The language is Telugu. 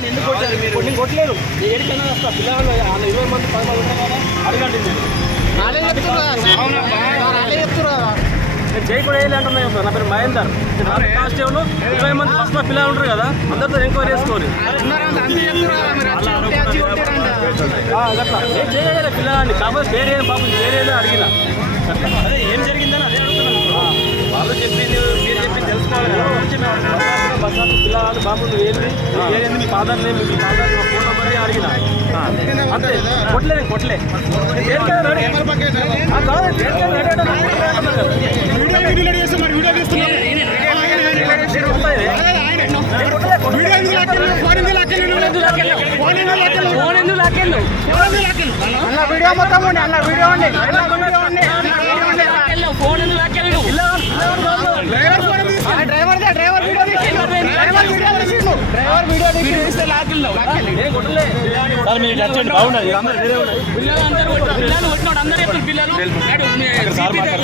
పిల్లల్ని ఎందుకు కొట్టారు మీరు? నేను కొట్టలేదు నేను ఏడికైనా వస్తా పిల్లలు వాళ్ళు ఇరవై మంది పది మంది ఉంటారు కదా అడగండి నేను. చేయి కూడా వేయాలి అంటున్నా కదా. నా పేరు మహేందర్. నేను నాలుగు కానిస్టేబుల్ ఇరవై మంది ఫస్ట్లో పిల్లలు ఉంటారు కదా అందరితో ఎంక్వైరీ చేసుకోవాలి అట్లా. నేను కాకపోతే పేరు ఏం పాపం పేరేదో అడిగిన. అదే ఏం జరిగిందని పిల్లగాడు బాబు నువ్వు ఏంది పేరేంది మీ ఫాదర్ నేమ్ మీ ఫాదర్ ఫోన్ నెంబర్ అడిగిన అంతే కొట్టలే నేను కొట్టలే నేను దేనికైనా రెడీ. ఆ, కాదు, సార్ మీరు వచ్చేయండి, బాగుండదు అందరూ. పిల్లలు అందరూ. పిల్లలు అందరూ పిల్లలు